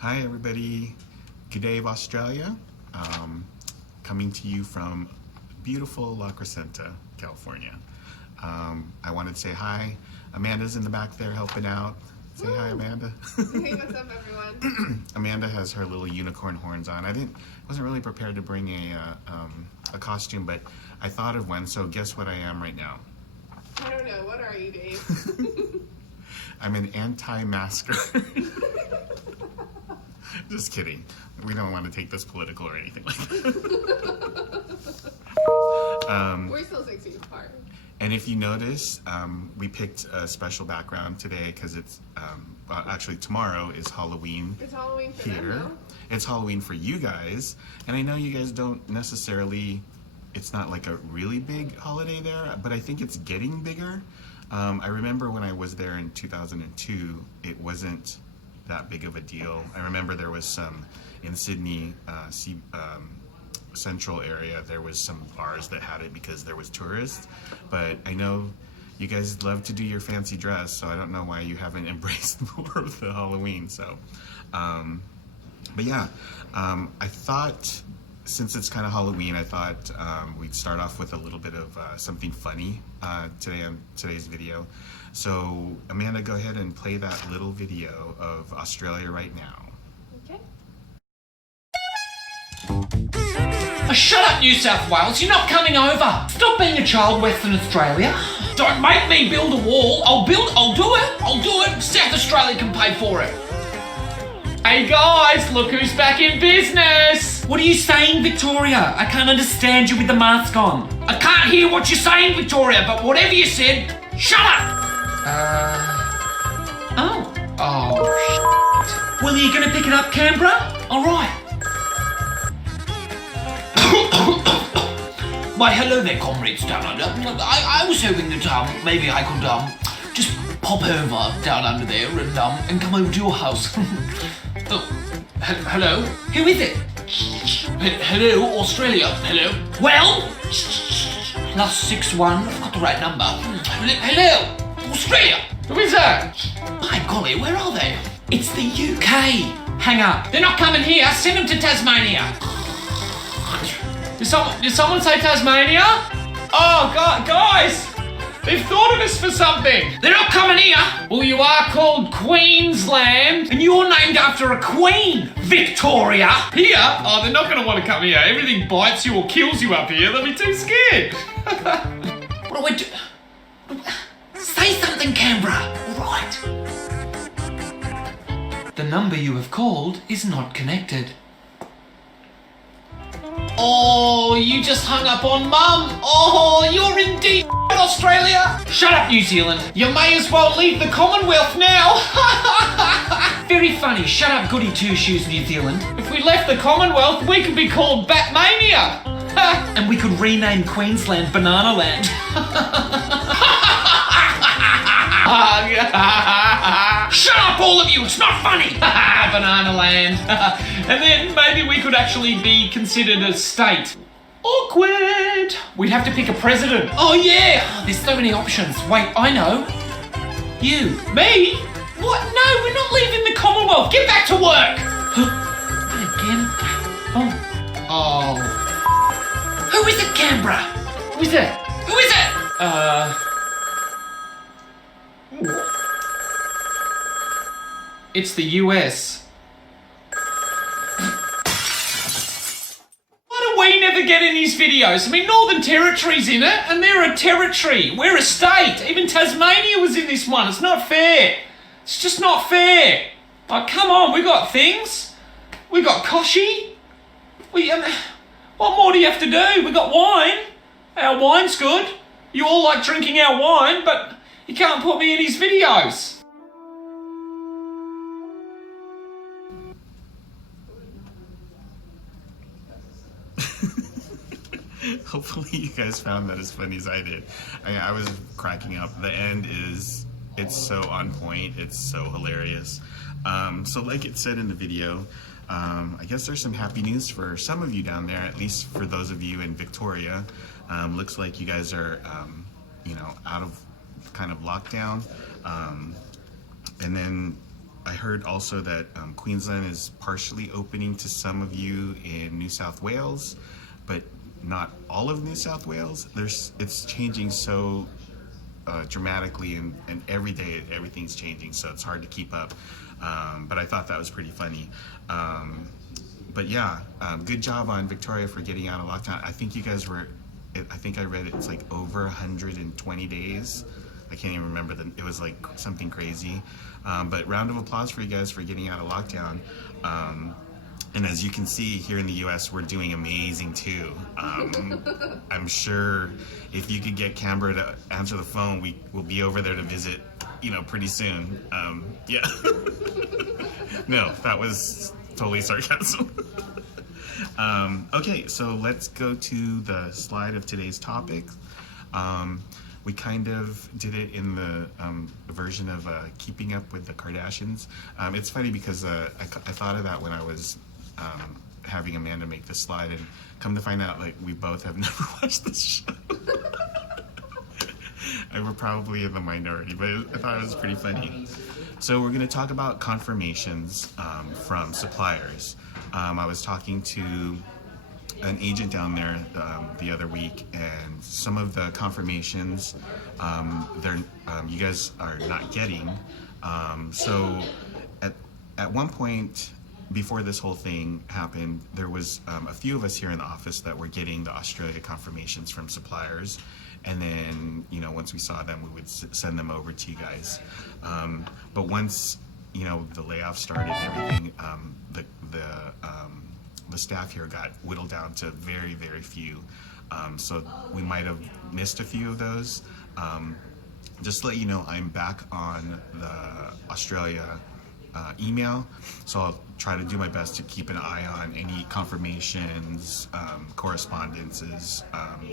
Hi everybody, good day of Australia. Coming to you from beautiful La Crescenta, California. I wanted to say hi. Amanda's in the back there helping out. Say hi, Amanda. Hey, what's up, everyone? Amanda has her little unicorn horns on. I wasn't really prepared to bring a costume, but I thought of one. So guess what I am right now? I don't know. What are you, Dave? I'm an anti-masker. Just kidding. We don't want to take this political or anything like that. We're still 6 feet apart. And if you notice, we picked a special background today because it's, well, actually tomorrow is Halloween. It's Halloween for here. them, It's Halloween for you guys. And I know you guys don't necessarily, it's not like a really big holiday there, but I think it's getting bigger. I remember when I was there in 2002, it wasn't that big of a deal. I remember there was some in Sydney, central area, there was some bars that had it because there was tourists, but I know you guys love to do your fancy dress, so I don't know why you haven't embraced more of the Halloween. So but yeah, I thought since it's kind of Halloween, I thought we'd start off with a little bit of something funny today on today's video. So Amanda, go ahead and play that little video of Australia right now. Okay. Shut up, New South Wales. You're not coming over. Stop being a child, Western Australia. Don't make me build a wall. I'll do it. South Australia can pay for it. Hey guys, look who's back in business. What are you saying, Victoria? I can't understand you with the mask on. I can't hear what you're saying, Victoria, but whatever you said, shut up. Oh, shit. Well, are you gonna pick it up, Canberra? All right. Why, hello there, comrades down under. I was hoping that maybe I could just pop over down under there and come over to your house. Oh, hello? Who is it? Hello, Australia. Hello? Well? +61. I've got the right number. Hello? Australia? Who is that? My golly, where are they? It's the UK. Hang up. They're not coming here. Send them to Tasmania. Did someone say Tasmania? Oh, God, guys! They've thought of us for something. They're not coming here. Well, you are called Queensland, and you're named after a queen, Victoria. Here? Oh, they're not going to want to come here. Everything bites you or kills you up here. They'll be too scared. What do I do? Say something, Canberra. All right. The number you have called is not connected. Oh, you just hung up on Mum. Oh, you're in deep Australia. Shut up, New Zealand. You may as well leave the Commonwealth now. Very funny. Shut up, goody two-shoes, New Zealand. If we left the Commonwealth, we could be called Batmania. And we could rename Queensland Banana Land. Shut up, all of you. It's not funny. Banana Land. And then maybe we could actually be considered a state. Awkward. We'd have to pick a president. Oh, yeah. There's so many options. Wait, I know. You. Me? What? No, we're not leaving the Commonwealth. Get back to work. Again? Oh. Who is it, Canberra? Who is it? Who is it? It's the US. Why do we never get in these videos? I mean, Northern Territory's in it, and they're a territory. We're a state. Even Tasmania was in this one. It's not fair. It's just not fair. Oh, come on. We got things. We got Koshi. What more do you have to do? We got wine. Our wine's good. You all like drinking our wine, but you can't put me in these videos. Hopefully you guys found that as funny as I did. I was cracking up. The end it's so on point. It's so hilarious. So like it said in the video, I guess there's some happy news for some of you down there, at least for those of you in Victoria. Looks like you guys are, out of kind of lockdown. And then I heard also that Queensland is partially opening to some of you in New South Wales, but not all of New South Wales. It's changing so dramatically, and every day everything's changing, so it's hard to keep up. But I thought that was pretty funny. But yeah, good job on Victoria for getting out of lockdown. I think you guys were, I think I read it's like over 120 days. I can't even remember it was like something crazy. But round of applause for you guys for getting out of lockdown. And as you can see here in the US, we're doing amazing too. I'm sure if you could get Canberra to answer the phone, we will be over there to visit, pretty soon. Yeah. No, that was totally sarcasm. Okay, so let's go to the slide of today's topic. We kind of did it in the version of Keeping Up with the Kardashians. It's funny because I thought of that when I was having Amanda make this slide, and come to find out, like, we both have never watched this show. I were probably in the minority, but I thought it was pretty funny. So we're going to talk about confirmations from suppliers. I was talking to an agent down there the other week, and some of the confirmations you guys are not getting. So at one point before this whole thing happened, there was a few of us here in the office that were getting the Australia confirmations from suppliers, and then once we saw them, we would send them over to you guys. But once the layoff started and everything, the staff here got whittled down to very, very few. So we might have missed a few of those. Just to let you know, I'm back on the Australia email, so I'll try to do my best to keep an eye on any confirmations, correspondences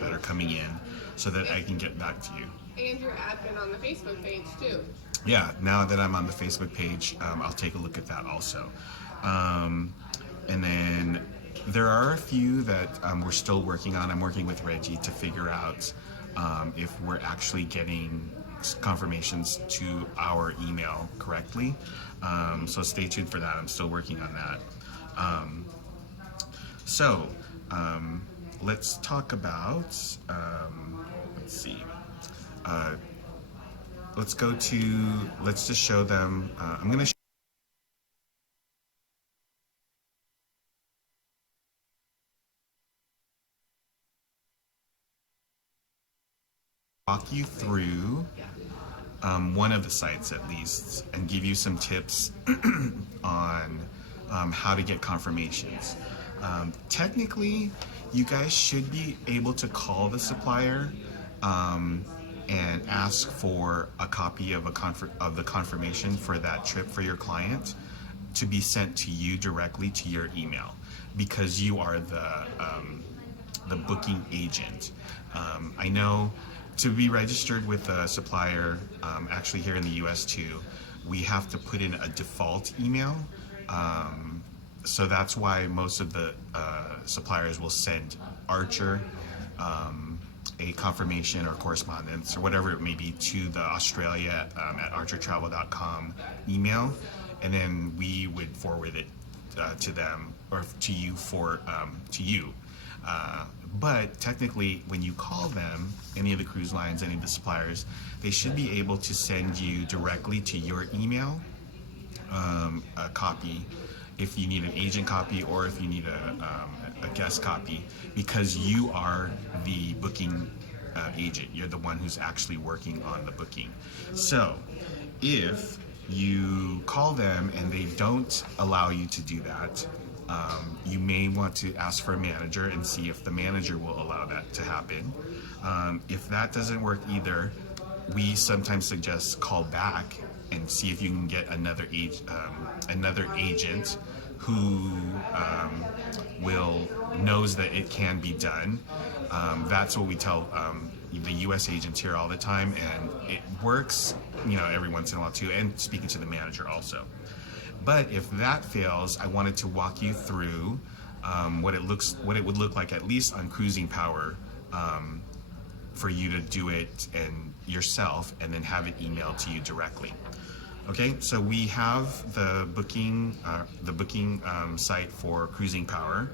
that are coming in, so that I can get back to you. And you're admin on the Facebook page too. Yeah, now that I'm on the Facebook page, I'll take a look at that also. And then there are a few that we're still working on. I'm working with Reggie to figure out if we're actually getting confirmations to our email correctly. So stay tuned for that. I'm still working on that. So let's talk about, let's see. Let's just show them. I'm going to walk you through one of the sites at least, and give you some tips on how to get confirmations. Technically, you guys should be able to call the supplier and ask for a copy of the confirmation for that trip for your client to be sent to you directly to your email, because you are the booking agent. I know to be registered with a supplier, actually here in the US too, we have to put in a default email. So that's why most of the suppliers will send Archer a confirmation or correspondence or whatever it may be to the Australia at archertravel.com email, and then we would forward it to them or to you to you. But technically, when you call them, any of the cruise lines, any of the suppliers, they should be able to send you directly to your email a copy if you need an agent copy or if you need a guest copy, because you are the booking agent. You're the one who's actually working on the booking. So if you call them and they don't allow you to do that, you may want to ask for a manager and see if the manager will allow that to happen. If that doesn't work either, we sometimes suggest call back and see if you can get another agent who knows that it can be done. That's what we tell the U.S. agents here all the time, and it works, every once in a while too. And speaking to the manager also. But if that fails, I wanted to walk you through what it would look like, at least on Cruising Power, for you to do it and yourself, and then have it emailed to you directly. Okay, so we have the booking site for Cruising Power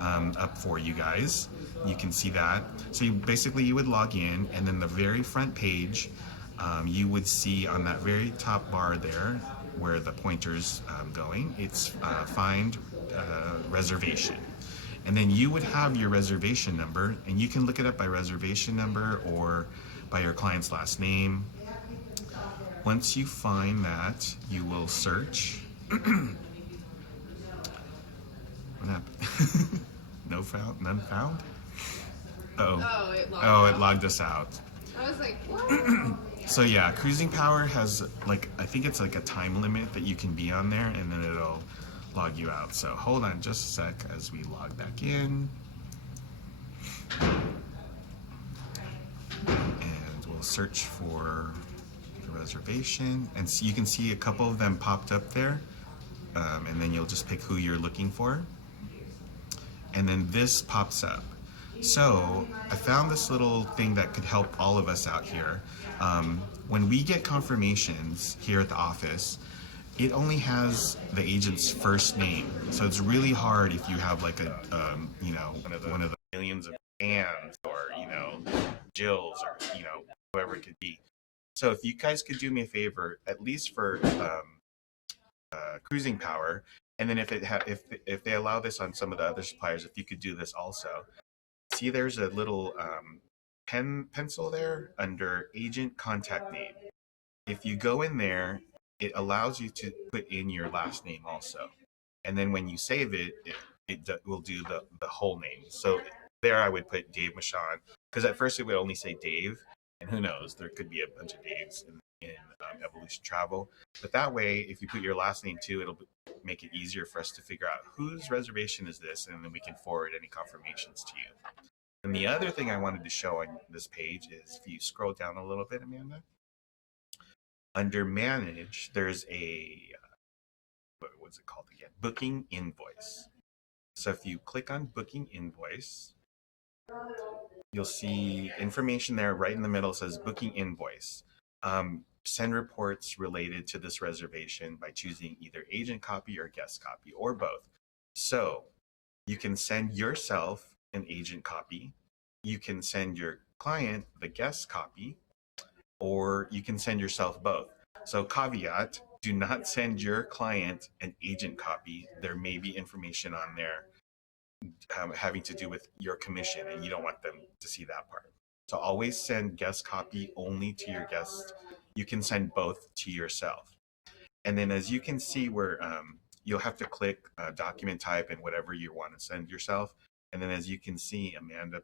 up for you guys. You can see that. So you would log in, and then the very front page, you would see on that very top bar there, where the pointer's going. It's find reservation. And then you would have your reservation number, and you can look it up by reservation number or by your client's last name. Once you find that, you will search. What happened? No found? None found? Oh, it logged Oh, out. it logged us out. I was like, what? So yeah, Cruising Power has I think it's like a time limit that you can be on there, and then it'll log you out. So hold on just a sec as we log back in. And we'll search for the reservation, and so you can see a couple of them popped up there, and then you'll just pick who you're looking for, and then this pops up. So I found this little thing that could help all of us out here. When we get confirmations here at the office, it only has the agent's first name, so it's really hard if you have like a one of the millions of Anns, or Jills, or whoever it could be. So if you guys could do me a favor, at least for Cruising Power, and then if they allow this on some of the other suppliers, if you could do this also. See, there's a little pencil there under agent contact name. If you go in there, it allows you to put in your last name also, and then when you save it, it will do the whole name. So there, I would put Dave Michon, because at first it would only say Dave, and who knows, there could be a bunch of Daves in Evolution Travel. But that way, if you put your last name too, it'll make it easier for us to figure out whose reservation is this, and then we can forward any confirmations to you. And the other thing I wanted to show on this page is, if you scroll down a little bit, Amanda, under Manage, there's what's it called again? Booking Invoice. So if you click on Booking Invoice, you'll see information there right in the middle. Says Booking Invoice. Send reports related to this reservation by choosing either agent copy or guest copy, or both. So you can send yourself an agent copy, you can send your client the guest copy, or you can send yourself both. So caveat, do not send your client an agent copy. There may be information on there having to do with your commission, and you don't want them to see that part. So always send guest copy only to your guest. You can send both to yourself. And then, as you can see, where you'll have to click document type and whatever you want to send yourself. And then, as you can see, Amanda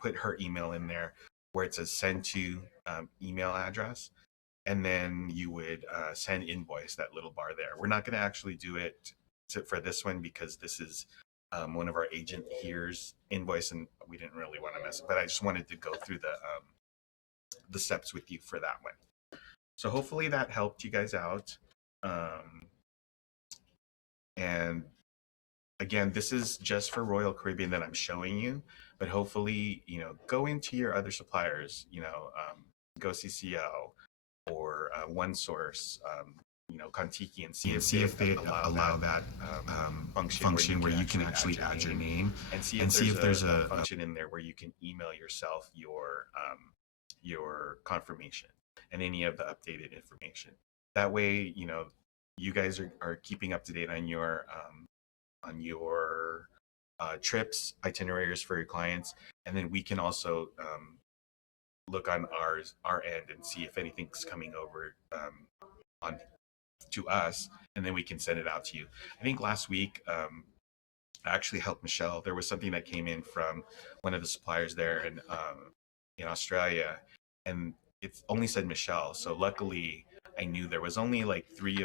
put her email in there where it says send to email address. And then you would send invoice, that little bar there. We're not going to actually do it for this one, because this is one of our agent here's invoice, and we didn't really want to mess it. But I just wanted to go through the steps with you for that one. So hopefully that helped you guys out. And again, this is just for Royal Caribbean that I'm showing you, but hopefully, go into your other suppliers, Go CCL or OneSource, Contiki, and see if they allow that function where you can actually add your name, and see if there's a function in there where you can email yourself your confirmation and any of the updated information. That way, you guys are keeping up to date on your trips, itineraries for your clients, and then we can also look on our end and see if anything's coming over on to us, and then we can send it out to you. I think last week I actually helped Michelle. There was something that came in from one of the suppliers there in Australia, and it only said Michelle. So luckily, I knew there was only like three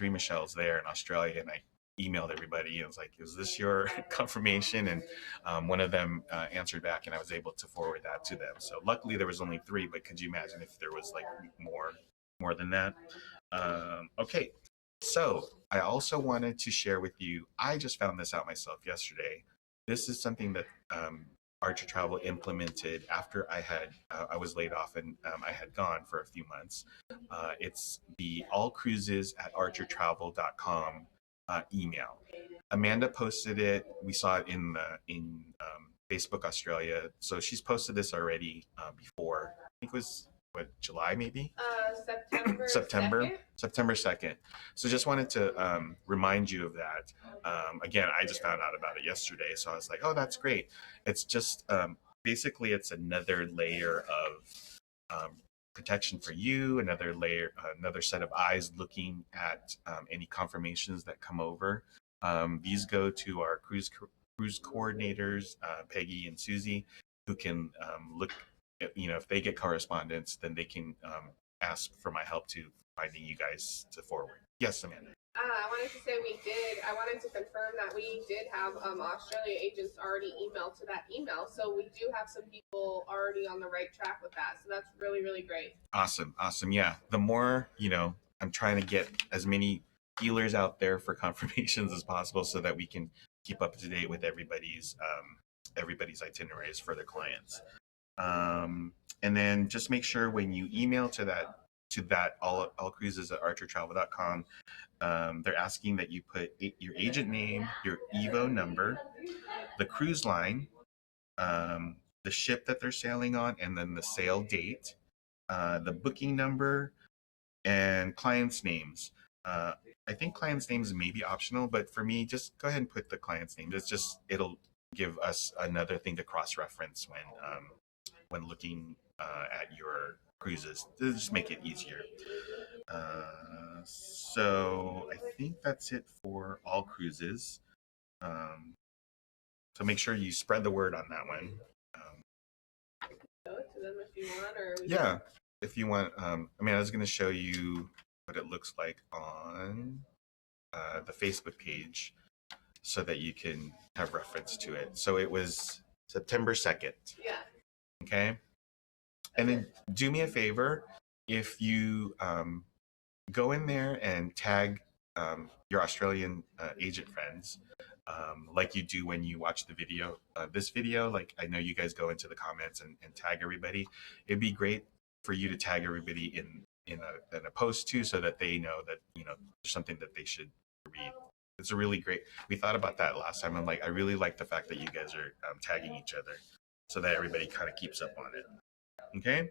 Michelles there in Australia, and I emailed everybody and was like, "Is this your confirmation?" And one of them answered back, and I was able to forward that to them. So luckily, there was only three. But could you imagine if there was like more than that? Okay, so I also wanted to share with you. I just found this out myself yesterday. This is something that Archer Travel implemented after I was laid off and I had gone for a few months. It's the allcruises@archertravel.com email. Amanda posted it. We saw it in Facebook Australia. So she's posted this already before. I think it was July maybe. September 2nd. September 2nd. So just wanted to remind you of that. Again, I just found out about it yesterday, so I was like, oh, that's great. It's just basically it's another layer of protection for you, another layer, another set of eyes looking at any confirmations that come over. These go to our cruise coordinators, Peggy and Susie, who can look. If they get correspondence, then they can ask for my help to finding you guys to forward. Yes, Amanda. I wanted to say I wanted to confirm that we did have Australia agents already emailed to that email. So we do have some people already on the right track with that. So that's really, really great. Awesome. Yeah. The more, I'm trying to get as many feelers out there for confirmations as possible so that we can keep up to date with everybody's itineraries for their clients. And then just make sure when you email to that allcruises@archertravel.com, they're asking that you put your agent name, your EVO number, the cruise line, the ship that they're sailing on, and then the sail date, the booking number, and clients' names. I think clients' names may be optional, but for me, just go ahead and put the client's name. It'll give us another thing to cross-reference when looking at your cruises. It'll just make it easier. So I think that's it for all cruises. So make sure you spread the word on that one. Show it to them if you want, or if you want. I was going to show you what it looks like on the Facebook page so that you can have reference to it. So it was September 2nd. Yeah. Okay. And then do me a favor, if you go in there and tag your Australian agent friends, like you do when you watch the video, this video, like I know you guys go into the comments and tag everybody. It'd be great for you to tag everybody in a post too, so that they know that, there's something that they should read. It's a really great, we thought about that last time. I'm like, I really like the fact that you guys are tagging each other so that everybody kind of keeps up on it. Okay.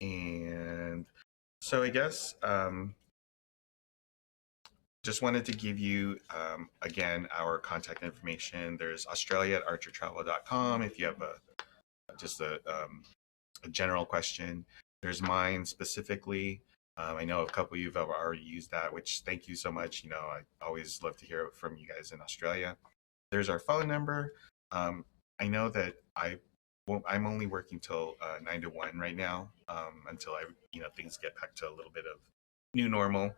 And so I guess just wanted to give you again our contact information. There's Australia@archertravel.com if you have just a general question. There's mine specifically. I know a couple of you have already used that, which thank you so much. I always love to hear from you guys in Australia. There's our phone number. I know that I'm only working till 9 to 1 right now, until things get back to a little bit of new normal.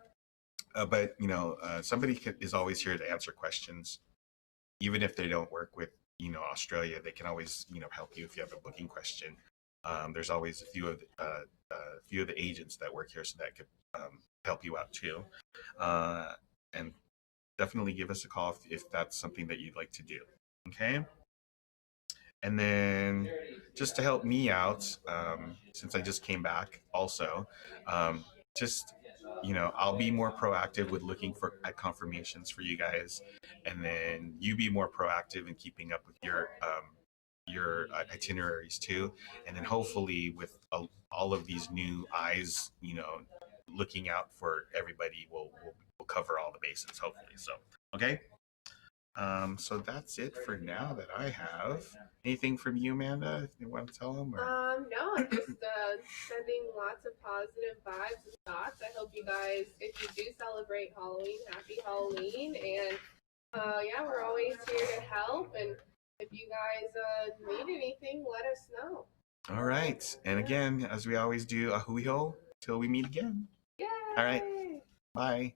But somebody is always here to answer questions, even if they don't work with Australia. They can always help you if you have a booking question. There's always a few of the agents that work here, so that could help you out too. And definitely give us a call if that's something that you'd like to do. Okay. And then just to help me out, since I just came back also, I'll be more proactive with looking at confirmations for you guys, and then you be more proactive in keeping up with your itineraries too. And then hopefully with all of these new eyes, looking out for everybody, we'll cover all the bases hopefully. So, okay. So that's it for now that I have. Anything from you, Amanda, if you want to tell them? Or? No, I'm just sending lots of positive vibes and thoughts. I hope you guys, if you do celebrate Halloween, happy Halloween. And we're always here to help. And if you guys need anything, let us know. All right. And again, as we always do, a hui ho till we meet again. Yay! All right. Bye.